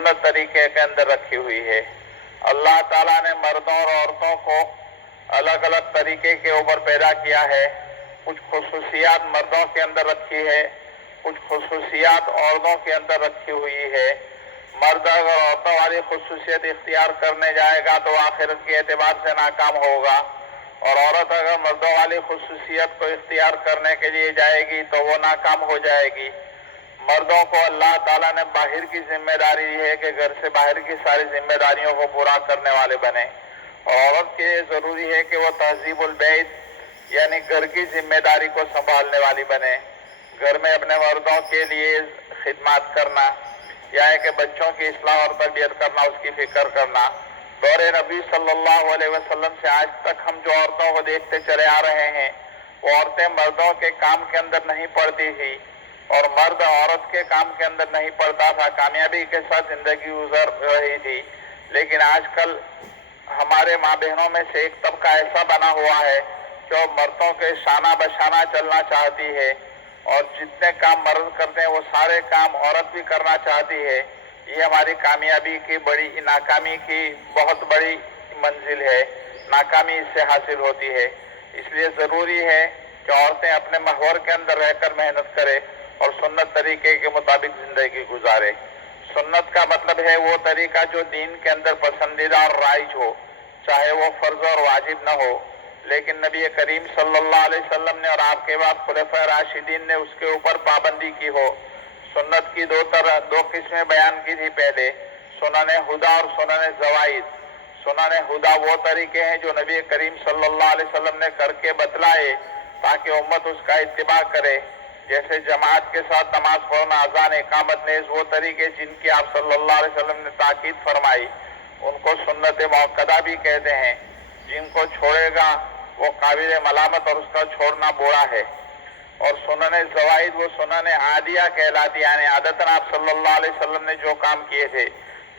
سنت طریقے کے اندر رکھی ہوئی ہے۔ اللہ تعالیٰ نے مردوں اور عورتوں کو الگ الگ طریقے کے اوپر پیدا کیا ہے۔ کچھ خصوصیات مردوں کے اندر رکھی ہے، کچھ خصوصیات عورتوں کے اندر رکھی ہوئی ہے۔ مرد اگر عورتوں والی خصوصیت اختیار کرنے جائے گا تو آخرت کے اعتبار سے ناکام ہوگا، اور عورت اگر مردوں والی خصوصیت کو اختیار کرنے کے لیے جائے گی تو وہ ناکام ہو جائے گی۔ مردوں کو اللہ تعالیٰ نے باہر کی ذمہ داری دی ہے کہ گھر سے باہر کی ساری ذمہ داریوں کو پورا کرنے والے بنے، اور عورت کے لیے ضروری ہے کہ وہ تہذیب البیت یعنی گھر کی ذمہ داری کو سنبھالنے والی بنے، گھر میں اپنے مردوں کے لیے خدمات کرنا، یا ہے کہ بچوں کی اصلاح اور تربیت کرنا، اس کی فکر کرنا۔ دور نبی صلی اللہ علیہ وسلم سے آج تک ہم جو عورتوں کو دیکھتے چلے آ رہے ہیں، وہ عورتیں مردوں کے کام کے اندر نہیں پڑتی تھی، اور مرد عورت کے کام کے اندر نہیں پڑتا تھا، کامیابی کے ساتھ زندگی گزر رہی تھی۔ لیکن آج کل ہمارے ماں بہنوں میں سے ایک طبقہ ایسا بنا ہوا ہے جو مردوں کے شانہ بشانہ چلنا چاہتی ہے، اور جتنے کام مرد کرتے ہیں وہ سارے کام عورت بھی کرنا چاہتی ہے۔ یہ ہماری کامیابی کی ناکامی کی بہت بڑی منزل ہے، ناکامی اس سے حاصل ہوتی ہے۔ اس لیے ضروری ہے کہ عورتیں اپنے محور کے اندر رہ کر محنت کرے اور سنت طریقے کے مطابق زندگی گزارے۔ سنت کا مطلب ہے وہ طریقہ جو دین کے اندر پسندیدہ اور رائج ہو، چاہے وہ فرض اور واجب نہ ہو، لیکن نبی کریم صلی اللہ علیہ وسلم نے اور آپ کے بعد خلفائے راشدین نے اس کے اوپر پابندی کی ہو۔ سنت کی دو قسمیں بیان کی تھی پہلے، سنن ہدا اور سنن زوائد۔ سنن ہدا وہ طریقے ہیں جو نبی کریم صلی اللہ علیہ وسلم نے کر کے بتلائے تاکہ امت اس کا اتباع کرے، جیسے جماعت کے ساتھ نماز پڑھنا، اذان، اقامت، نیز وہ طریقے جن کی آپ صلی اللہ علیہ وسلم نے تاکید فرمائی، ان کو سنت موقدہ بھی کہتے ہیں۔ جن کو چھوڑے گا وہ قابل ملامت اور اس کا چھوڑنا برا ہے۔ اور سنن زوائد وہ سنن عادیہ کہلاتی، یعنی عادتاً آپ صلی اللہ علیہ وسلم نے جو کام کیے تھے،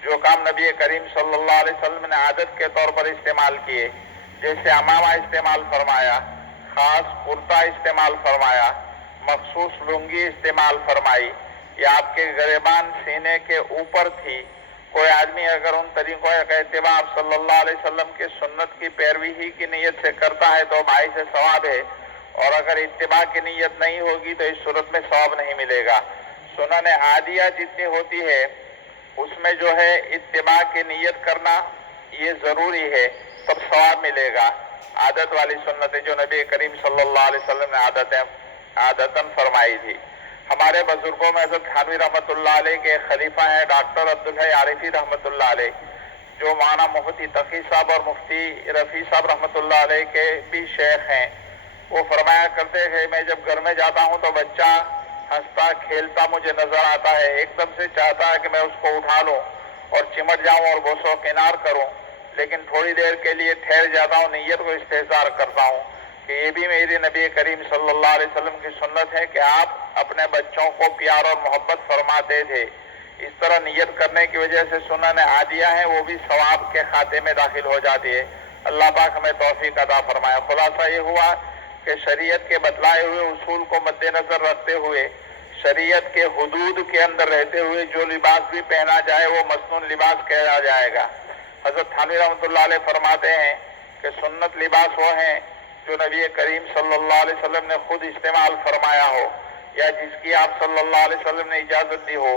جو کام نبی کریم صلی اللہ علیہ وسلم نے عادت کے طور پر استعمال کیے، جیسے امامہ استعمال فرمایا، خاص کرتا استعمال فرمایا، مخصوص لنگی استعمال فرمائی، یہ آپ کے گریبان سینے کے اوپر تھی۔ کوئی آدمی اگر ان طریقوں کا اتباع آپ صلی اللہ علیہ وسلم کی سنت کی پیروی ہی کی نیت سے کرتا ہے تو باعث ثواب ہے، اور اگر اتباع کی نیت نہیں ہوگی تو اس صورت میں ثواب نہیں ملے گا۔ سنن عادیہ جتنی ہوتی ہے اس میں جو ہے اتباع کی نیت کرنا یہ ضروری ہے، تب ثواب ملے گا۔ عادت والی سنتیں جو نبی کریم صلی اللہ علیہ وسلم نے عادتاً فرمائی تھی۔ ہمارے بزرگوں میں حضرت تھانوی رحمۃ اللہ علیہ کے خلیفہ ہیں ڈاکٹر عبدالحی عارفی رحمۃ اللہ علیہ، جو مولانا مفتی تقی صاحب اور مفتی رفیع صاحب رحمۃ اللہ علیہ کے بھی شیخ ہیں۔ وہ فرمایا کرتے ہیں میں جب گھر میں جاتا ہوں تو بچہ ہنستا کھیلتا مجھے نظر آتا ہے، ایک دم سے چاہتا ہے کہ میں اس کو اٹھا لوں اور چمٹ جاؤں اور بوس و کنار کروں، لیکن تھوڑی دیر کے لیے ٹھہر جاتا ہوں، نیت کو استحضار کرتا ہوں کہ یہ بھی میری نبی کریم صلی اللہ علیہ وسلم کی سنت ہے کہ آپ اپنے بچوں کو پیار اور محبت فرماتے تھے۔ اس طرح نیت کرنے کی وجہ سے سنن عادیہ ہیں وہ بھی ثواب کے کھاتے میں داخل ہو جاتی ہے۔ اللہ پاک ہمیں توفیق عطا فرمائے۔ خلاصہ یہ ہوا کہ شریعت کے بتلائے ہوئے اصول کو مد نظر رکھتے ہوئے، شریعت کے حدود کے اندر رہتے ہوئے جو لباس بھی پہنا جائے وہ مصنون لباس کہا جائے گا۔ حضرت تھانوی رحمۃ اللہ علیہ فرماتے ہیں کہ سنت لباس وہ ہیں جو نبی کریم صلی اللہ علیہ وسلم نے خود استعمال فرمایا ہو یا جس کی آپ صلی اللہ علیہ وسلم نے اجازت دی ہو۔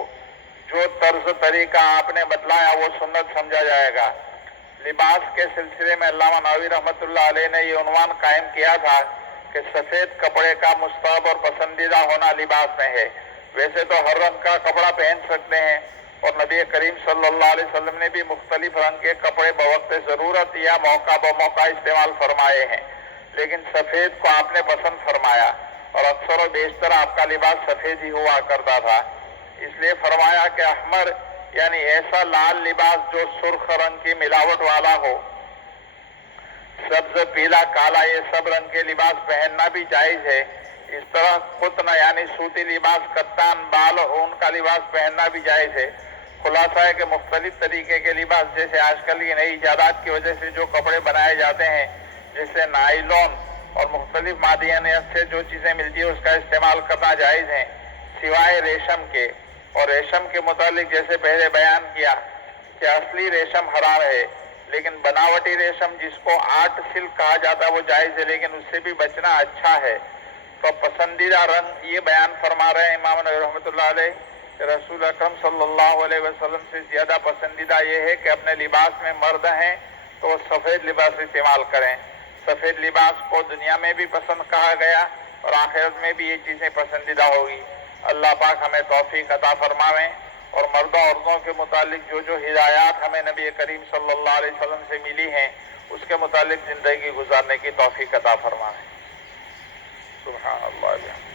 جو طرز طریقہ آپ نے بتلایا وہ سنت سمجھا جائے گا۔ لباس کے سلسلے میں علامہ نووی رحمۃ اللہ علیہ نے یہ عنوان قائم کیا تھا کہ سفید کپڑے کا مستحب اور پسندیدہ ہونا لباس میں ہے۔ ویسے تو ہر رنگ کا کپڑا پہن سکتے ہیں، اور نبی کریم صلی اللہ علیہ وسلم نے بھی مختلف رنگ کے کپڑے بوقت ضرورت یا موقع بموقع استعمال فرمائے ہیں، لیکن سفید کو آپ نے پسند فرمایا، اور اکثر و بیشتر آپ کا لباس سفید ہی ہوا کرتا تھا۔ اس لیے فرمایا کہ احمر یعنی ایسا لال لباس جو سرخ رنگ کی ملاوٹ والا ہو، سبز، پیلا، کالا یہ سب رنگ کے لباس پہننا بھی جائز ہے۔ اس طرح قطن یعنی سوتی لباس، کتان، بال اور اون کا لباس پہننا بھی جائز ہے۔ خلاصہ ہے کہ مختلف طریقے کے لباس، جیسے آج کل کی نئی ایجادات کی وجہ سے جو کپڑے بنائے جاتے ہیں، جیسے نائلون اور مختلف معدنیات سے جو چیزیں ملتی ہیں اس کا استعمال کرنا جائز ہے، سوائے ریشم کے۔ اور ریشم کے متعلق جیسے پہلے بیان کیا کہ اصلی ریشم حرام ہے، لیکن بناوٹی ریشم جس کو آرٹ سلک کہا جاتا ہے وہ جائز ہے، لیکن اس سے بھی بچنا اچھا ہے۔ تو پسندیدہ رنگ یہ بیان فرما رہے ہیں امام نووی رحمۃ اللہ علیہ کہ رسول اکرم صلی اللہ علیہ وسلم سے زیادہ پسندیدہ یہ ہے کہ اپنے لباس میں مرد ہیں تو وہ سفید لباس استعمال کریں۔ سفید لباس کو دنیا میں بھی پسند کہا گیا اور آخرت میں بھی یہ چیزیں پسندیدہ ہوگی۔ اللہ پاک ہمیں توفیق عطا فرماویں اور مردوں عورتوں کے متعلق جو ہدایات ہمیں نبی کریم صلی اللہ علیہ وسلم سے ملی ہیں اس کے متعلق زندگی گزارنے کی توفیق عطا فرمائیں۔ سبحان اللہ۔